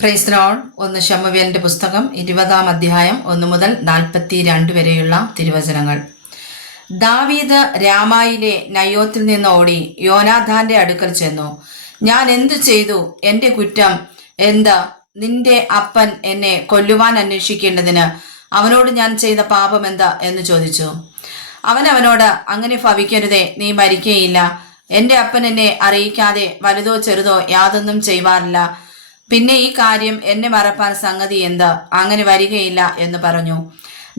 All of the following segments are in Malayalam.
Praise the Lord. 1 ശമൂവേലിന്റെ പുസ്തകം 20-ാം അധ്യായം 1 മുതൽ 42 വരെയുള്ള തിരുവചനങ്ങൾ. ദാവീദ് രാമായിലെ നയോത്തിൽ നിന്ന് ഓടി യോനാഥാന്റെ അടുക്കൽ ചെന്നു. ഞാൻ എന്തു ചെയ്തു? എന്റെ കുറ്റം എന്താ? നിന്റെ അപ്പൻ എന്നെ കൊല്ലുവാൻ അന്വേഷിക്കേണ്ടതിന് അവനോട് ഞാൻ ചെയ്ത പാപം എന്താ എന്ന് ചോദിച്ചു. അവനോട്, അങ്ങനെ ഭവിക്കരുതേ, നീ മരിക്കുകയില്ല. എന്റെ അപ്പൻ എന്നെ അറിയിക്കാതെ വലുതോ ചെറുതോ യാതൊന്നും ചെയ്യുവാറില്ല. പിന്നെ ഈ കാര്യം എന്നെ മറപ്പാൻ സംഗതി എന്ത്? അങ്ങനെ വരികയില്ല എന്ന് പറഞ്ഞു.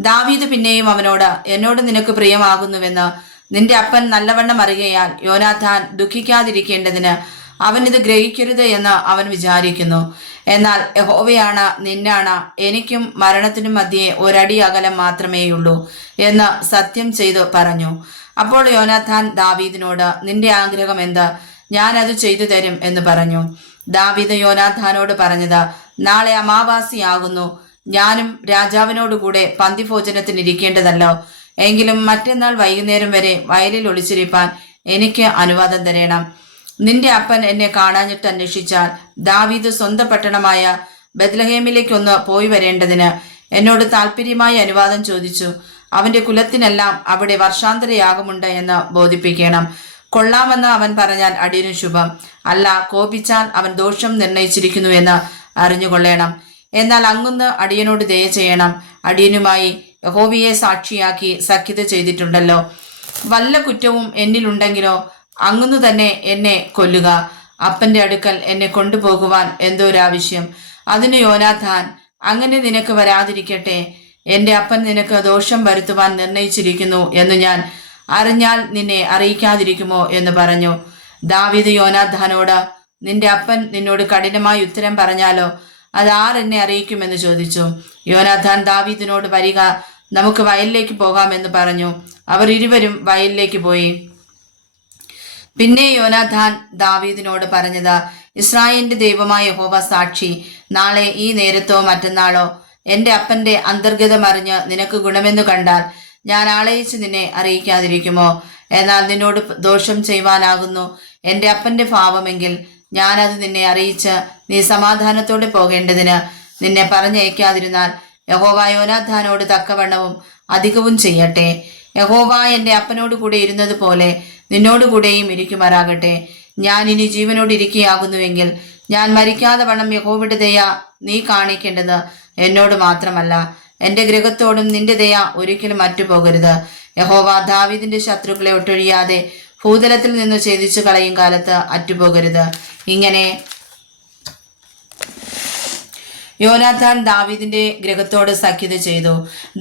ദാവീദ് പിന്നെയും അവനോട്, എന്നോട് നിനക്ക് പ്രിയമാകുന്നുവെന്ന് നിന്റെ അപ്പൻ നല്ലവണ്ണം അറിയയാൽ യോനാഥാൻ ദുഃഖിക്കാതിരിക്കേണ്ടതിന് അവൻ ഇത് ഗ്രഹിക്കരുത് എന്ന് അവൻ വിചാരിക്കുന്നു. എന്നാൽ യഹോവയാണ് നിന്നാണ്, എനിക്കും മരണത്തിനും മധ്യേ ഒരടി അകലം മാത്രമേയുള്ളൂ എന്ന് സത്യം ചെയ്തു പറഞ്ഞു. അപ്പോൾ യോനാഥാൻ ദാവീദിനോട്, നിന്റെ ആഗ്രഹം എന്ത്? ഞാൻ അത് ചെയ്തു തരും എന്ന് പറഞ്ഞു. ദാവീദ് യോനാഥാനോട് പറഞ്ഞത്, നാളെ അമാവാസിയാകുന്നു. ഞാനും രാജാവിനോടുകൂടെ പന്തിഭോജനത്തിനിരിക്കേണ്ടതല്ലോ. എങ്കിലും മറ്റന്നാൾ വൈകുന്നേരം വരെ വയലിൽ ഒളിച്ചിരിപ്പാൻ എനിക്ക് അനുവാദം തരണം. നിന്റെ അപ്പൻ എന്നെ കാണാഞ്ഞിട്ട് അന്വേഷിച്ചാൽ ദാവീദ് സ്വന്തം പട്ടണമായ ബത്ലഹേമിലേക്കൊന്ന് പോയി വരേണ്ടതിന് എന്നോട് താല്പര്യമായി അനുവാദം ചോദിച്ചു. അവന്റെ കുലത്തിനെല്ലാം അവിടെ വർഷാന്തരയാഗമുണ്ട് എന്ന് ബോധിപ്പിക്കണം. കൊള്ളാമെന്ന് അവൻ പറഞ്ഞാൽ അടിയനു ശുഭം. അല്ല, കോപിച്ചാൽ അവൻ ദോഷം നിർണയിച്ചിരിക്കുന്നു എന്ന് അറിഞ്ഞുകൊള്ളണം. എന്നാൽ അങ്ങുന്ന് അടിയനോട് ദയ ചെയ്യണം. അടിയനുമായി യഹോവയെ സാക്ഷിയാക്കി സഖ്യത ചെയ്തിട്ടുണ്ടല്ലോ. വല്ല കുറ്റവും എന്നിലുണ്ടെങ്കിലോ അങ്ങുന്ന് തന്നെ എന്നെ കൊല്ലുക. അപ്പന്റെ അടുക്കൽ എന്നെ കൊണ്ടുപോകുവാൻ എന്തോരാവശ്യം? അതിന് യോനാഥാൻ, അങ്ങനെ നിനക്ക് വരാതിരിക്കട്ടെ. എന്റെ അപ്പൻ നിനക്ക് ദോഷം വരുത്തുവാൻ നിർണയിച്ചിരിക്കുന്നു എന്ന് ഞാൻ അറിഞ്ഞാൽ നിന്നെ അറിയിക്കാതിരിക്കുമോ എന്ന് പറഞ്ഞു. ദാവീദ് യോനാഥാനോട്, നിന്റെ അപ്പൻ നിന്നോട് കഠിനമായി ഉത്തരം പറഞ്ഞാലോ അതാരെന്നെ അറിയിക്കുമെന്ന് ചോദിച്ചു. യോനാഥാൻ ദാവീദിനോട്, വരിക, നമുക്ക് വയലിലേക്ക് പോകാമെന്ന് പറഞ്ഞു. അവർ ഇരുവരും വയലിലേക്ക് പോയി. പിന്നെ യോനാഥാൻ ദാവീദിനോട് പറഞ്ഞത്, ഇസ്രായേലിന്റെ ദൈവമായ യഹോവ സാക്ഷി, നാളെ ഈ നേരത്തോ മറ്റന്നാളോ എന്റെ അപ്പന്റെ അന്തർഗതം അറിഞ്ഞ് നിനക്ക് ഗുണമെന്നു കണ്ടാൽ ഞാൻ ആളയച്ച് നിന്നെ അറിയിക്കാതിരിക്കുമോ? എന്നാൽ നിന്നോട് ദോഷം ചെയ്യുവാനാകുന്നു എന്റെ അപ്പന്റെ ഭാവമെങ്കിൽ ഞാനത് നിന്നെ അറിയിച്ച് നീ സമാധാനത്തോടെ പോകേണ്ടതിന് നിന്നെ പറഞ്ഞയക്കാതിരുന്നാൽ യഹോവ യോനാഥാനോട് തക്കവണ്ണവും അധികവും ചെയ്യട്ടെ. യഹോവ എന്റെ അപ്പനോട് കൂടെ ഇരുന്നത് പോലെ നിന്നോട് കൂടെയും ഇരിക്കുമാറാകട്ടെ. ഞാൻ ഇനി ജീവനോട് ഇരിക്കുകയാകുന്നുവെങ്കിൽ ഞാൻ മരിക്കാതെ വണ്ണം യഹോവയുടെ ദയ നീ കാണിക്കേണ്ടത് എന്നോട് മാത്രമല്ല, എന്റെ ഗൃഹത്തോടും നിന്റെ ദയ ഒരിക്കലും അറ്റുപോകരുത്. യഹോവ ദാവീദിന്റെ ശത്രുക്കളെ ഒട്ടൊഴിയാതെ ഭൂതലത്തിൽ നിന്ന് ഛേദിച്ചു കളയും കാലത്ത് അറ്റുപോകരുത്. ഇങ്ങനെ യോനാഥാൻ ദാവീദിന്റെ ഗൃഹത്തോട് സഖ്യത ചെയ്തു.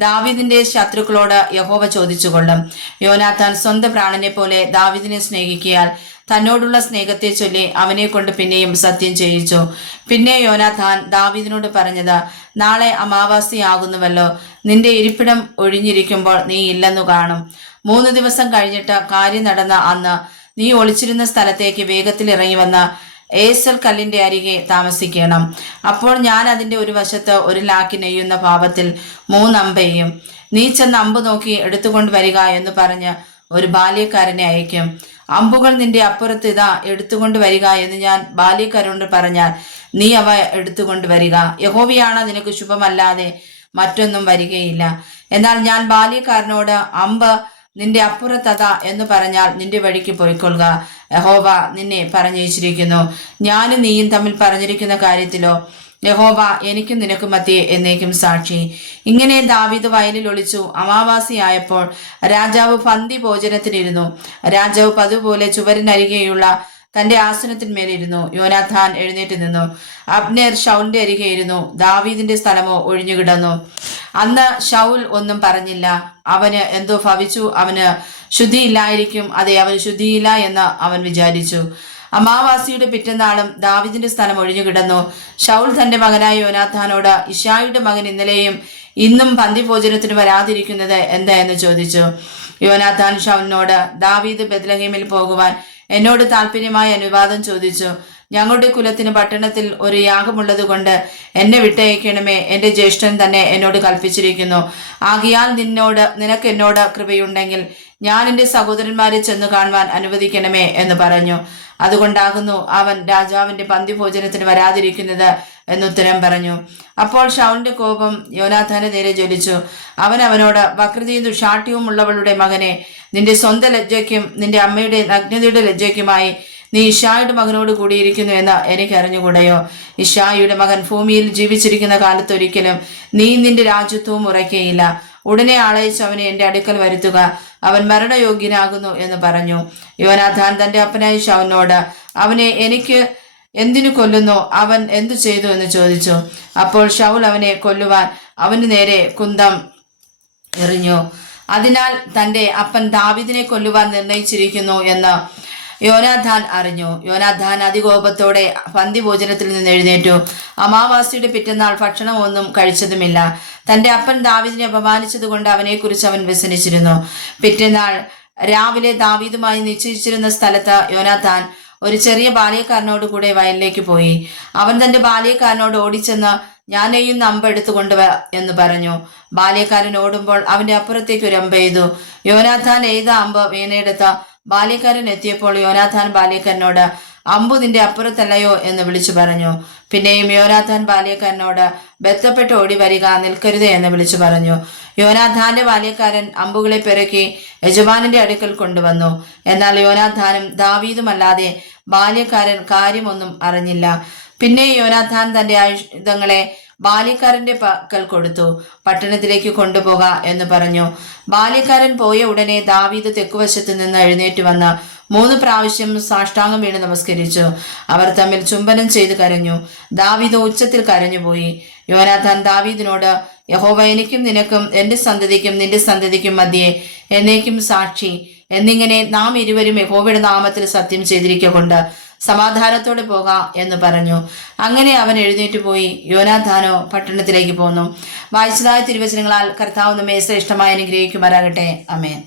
ദാവീദിന്റെ ശത്രുക്കളോട് യഹോവ ചോദിച്ചുകൊള്ളും. യോനാഥാൻ സ്വന്തം പ്രാണനെ പോലെ ദാവീദിനെ സ്നേഹിക്കിയാൽ തന്നോടുള്ള സ്നേഹത്തെ ചൊല്ലി അവനെ കൊണ്ട് പിന്നെയും സത്യം ചെയ്യിച്ചു. പിന്നെ യോനാഥാൻ ദാവീദിനോട് പറഞ്ഞത്, നാളെ അമാവാസിയാകുന്നുവല്ലോ. നിന്റെ ഇരിപ്പിടം ഒഴിഞ്ഞിരിക്കുമ്പോൾ നീ ഇല്ലെന്നു കാണും. 3 ദിവസം കഴിഞ്ഞിട്ട് കാര്യം നടന്ന അന്ന് നീ ഒളിച്ചിരുന്ന സ്ഥലത്തേക്ക് വേഗത്തിൽ ഇറങ്ങി വന്ന് ഏസൽ കല്ലിന്റെ അരികെ താമസിക്കണം. അപ്പോൾ ഞാൻ അതിന്റെ ഒരു വശത്ത് ഒരു ലാക്കി നെയ്യുന്ന ഭാവത്തിൽ 3 അമ്പെയ്യും. നീ ചെന്ന് അമ്പ് നോക്കി എടുത്തുകൊണ്ട് വരിക എന്ന് പറഞ്ഞ് ഒരു ബാല്യക്കാരനെ അയക്കും. അമ്പുകൾ നിന്റെ അപ്പുറത്ത് ഇതാ എടുത്തുകൊണ്ട് വരിക എന്ന് ഞാൻ ബാല്യക്കാരോട് പറഞ്ഞാൽ നീ അവ എടുത്തുകൊണ്ട് വരിക. യഹോവയാണ് നിനക്ക് ശുഭമല്ലാതെ മറ്റൊന്നും വരികയില്ല. എന്നാൽ ഞാൻ ബാല്യക്കാരനോട്, അമ്പ് നിന്റെ അപ്പുറത്തതാ എന്ന് പറഞ്ഞാൽ നിന്റെ വഴിക്ക് പോയിക്കൊള്ളുക. യഹോവ നിന്നെ പറഞ്ഞയച്ചിരിക്കുന്നു. ഞാനും നീയും തമ്മിൽ പറഞ്ഞിരിക്കുന്ന കാര്യത്തിലോ യഹോവ എനിക്കും നിനക്കും മധ്യേ എന്നേക്കും സാക്ഷി. ഇങ്ങനെ ദാവീദ് വയലിൽ ഒളിച്ചു. അമാവാസിയായപ്പോൾ രാജാവ് പന്തി ഭോജനത്തിനിരുന്നു. രാജാവ് പതുപോലെ ചുവരിനരികെയുള്ള തന്റെ ആസനത്തിന്മേലിരുന്നു. യോനാഥാൻ എഴുന്നേറ്റ് നിന്നു. അബ്നേർ ഷൗലിന്റെ അരികെ ഇരുന്നു. ദാവീദിന്റെ സ്ഥലമോ ഒഴിഞ്ഞുകിടന്നു. അന്ന് ഷൗൽ ഒന്നും പറഞ്ഞില്ല. അവന് എന്തോ ഭവിച്ചു. അവന് ശുദ്ധിയില്ലായിരിക്കും. അതെ, അവന് ശുദ്ധിയില്ല എന്ന് അവൻ വിചാരിച്ചു. അമാവാസിയുടെ പിറ്റന്നാളും ദാവീദിന്റെ സ്ഥലം ഒഴിഞ്ഞുകിടന്നു. ഷൗൽ തന്റെ മകനായ യോനാഥാനോട്, ഇശായിയുടെ മകൻ ഇന്നലെയും ഇന്നും പന്തിഭോജനത്തിന് വരാതിരിക്കുന്നത് എന്താ എന്ന് ചോദിച്ചു. യോനാഥാൻ ഷൗലിനോട്, ദാവീദ് ബത്ലഹേമിൽ പോകുവാൻ എന്നോട് താല്പര്യമായി അനുവാദം ചോദിച്ചു. ഞങ്ങളുടെ കുലത്തിന് പട്ടണത്തിൽ ഒരു യാഗമുള്ളത് കൊണ്ട് എന്നെ വിട്ടയക്കണമേ. എന്റെ ജ്യേഷ്ഠൻ തന്നെ എന്നോട് കൽപ്പിച്ചിരിക്കുന്നു. ആകയാൽ നിനക്ക് എന്നോട് കൃപയുണ്ടെങ്കിൽ ഞാൻ എന്റെ സഹോദരന്മാരെ ചെന്ന് കാണുവാൻ അനുവദിക്കണമേ എന്ന് പറഞ്ഞു. അതുകൊണ്ടാകുന്നു അവൻ രാജാവിന്റെ പന്തിഭോജനത്തിന് വരാതിരിക്കുന്നത് എന്നുത്തരം പറഞ്ഞു. അപ്പോൾ ശൗലിന്റെ കോപം യോനാഥാന്റെ നേരെ ജ്വലിച്ചു. അവൻ അവനോട്, വക്രതയും ദുഷാഠ്യവും ഉള്ളവളുടെ മകനെ, നിന്റെ സ്വന്തം ലജ്ജയ്ക്കും നിന്റെ അമ്മയുടെ നഗ്നതയുടെ ലജ്ജയ്ക്കുമായി നീ ഇശായിയുടെ മകനോട് കൂടിയിരിക്കുന്നു എന്ന് എനിക്ക് അറിഞ്ഞുകൂടയോ? ഇശായിയുടെ മകൻ ഭൂമിയിൽ ജീവിച്ചിരിക്കുന്ന കാലത്തൊരിക്കലും നീ നിന്റെ രാജ്യത്വവും ഉറയ്ക്കയില്ല. ഉടനെ ആളയച്ച് അവനെ എൻ്റെ അടുക്കൽ വരുത്തുക, അവൻ മരണയോഗ്യനാകുന്നു എന്ന് പറഞ്ഞു. യോനാഥാൻ തന്റെ അപ്പനായ ശൗലിനോട്, അവനെ എനിക്ക് എന്തിനു കൊല്ലുന്നു? അവൻ എന്തു ചെയ്തു എന്ന് ചോദിച്ചു. അപ്പോൾ ശൗൽ അവനെ കൊല്ലുവാൻ അവന് നേരെ കുന്തം എറിഞ്ഞു. അതിനാൽ തന്റെ അപ്പൻ ദാവീദിനെ കൊല്ലുവാൻ നിർണയിച്ചിരിക്കുന്നു എന്ന് യോനാഥാൻ അറിഞ്ഞു. യോനാഥാൻ അതികോപത്തോടെ പന്തിഭോജനത്തിൽ നിന്ന് എഴുന്നേറ്റു. അമാവാസിയുടെ പിറ്റന്നാൾ ഭക്ഷണം ഒന്നും കഴിച്ചതുമില്ല. തന്റെ അപ്പൻ ദാവീദിനെ അപമാനിച്ചതുകൊണ്ട് അവനെക്കുറിച്ച് അവൻ വ്യസനിച്ചിരുന്നു. പിറ്റന്നാൾ രാവിലെ ദാവീദുമായി നിശ്ചയിച്ചിരുന്ന സ്ഥലത്ത് യോനാഥാൻ ഒരു ചെറിയ ബാല്യക്കാരനോട് കൂടെ വയലിലേക്ക് പോയി. അവൻ തന്റെ ബാല്യക്കാരനോട് ഓടിച്ചെന്ന്, ഞാൻ എയ്യുന്ന അമ്പ് എടുത്തുകൊണ്ടുവ എന്ന് പറഞ്ഞു. ബാല്യക്കാരൻ ഓടുമ്പോൾ അവന്റെ അപ്പുറത്തേക്ക് ഒരു അമ്പ് എയ്തു. യോനാഥാൻ എയ്ത അമ്പ് വീണെടുത്ത് ബാല്യക്കാരൻ എത്തിയപ്പോൾ യോനാഥാൻ ബാല്യക്കാരനോട്, അമ്പു നിന്റെ അപ്പുറത്തല്ലയോ എന്ന് വിളിച്ചു പറഞ്ഞു. പിന്നെയും യോനാഥാൻ ബാല്യക്കാരനോട്, ബന്ധപ്പെട്ട് ഓടി വരിക, നിൽക്കരുത് എന്ന് വിളിച്ചു പറഞ്ഞു. യോനാഥാന്റെ ബാല്യക്കാരൻ അമ്പുകളെ പെറുക്കി യജമാനന്റെ അടുക്കൽ കൊണ്ടുവന്നു. എന്നാൽ യോനാഥാനും ദാവീദുമല്ലാതെ ബാല്യക്കാരൻ കാര്യമൊന്നും അറിഞ്ഞില്ല. പിന്നെ യോനാഥാൻ തന്റെ ആയുധങ്ങളെ ബാല്യക്കാരന്റെ പക്കൽ കൊടുത്തു. പട്ടണത്തിലേക്ക് കൊണ്ടുപോക എന്ന് പറഞ്ഞു. ബാല്യക്കാരൻ പോയ ഉടനെ ദാവീദ് തെക്കുവശത്ത് നിന്ന് എഴുന്നേറ്റ് വന്ന് 3 പ്രാവശ്യം സാഷ്ടാംഗം വീണ് നമസ്കരിച്ചു. അവർ തമ്മിൽ ചുംബനം ചെയ്ത് കരഞ്ഞു. ദാവീദ് ഉച്ചത്തിൽ കരഞ്ഞുപോയി. യോനാഥാൻ ദാവീദിനോട്, യഹോവ എനിക്കും നിനക്കും എന്റെ സന്തതിക്കും നിന്റെ സന്തതിക്കും മധ്യേ എന്നേക്കും സാക്ഷി എന്നിങ്ങനെ നാം ഇരുവരും യഹോവയുടെ നാമത്തിൽ സത്യം ചെയ്തിരിക്കൊണ്ട് സമാധാനത്തോടെ പോകാം എന്ന് പറഞ്ഞു. അങ്ങനെ അവൻ എഴുന്നേറ്റ് പോയി. യോനാഥാനോ പട്ടണത്തിലേക്ക് പോന്നു. വായിച്ചതായ തിരുവചനങ്ങളാൽ കർത്താവ് നമ്മെ ശ്രേഷ്ഠമായി അനുഗ്രഹിക്കുമാറാകട്ടെ. ആമേൻ.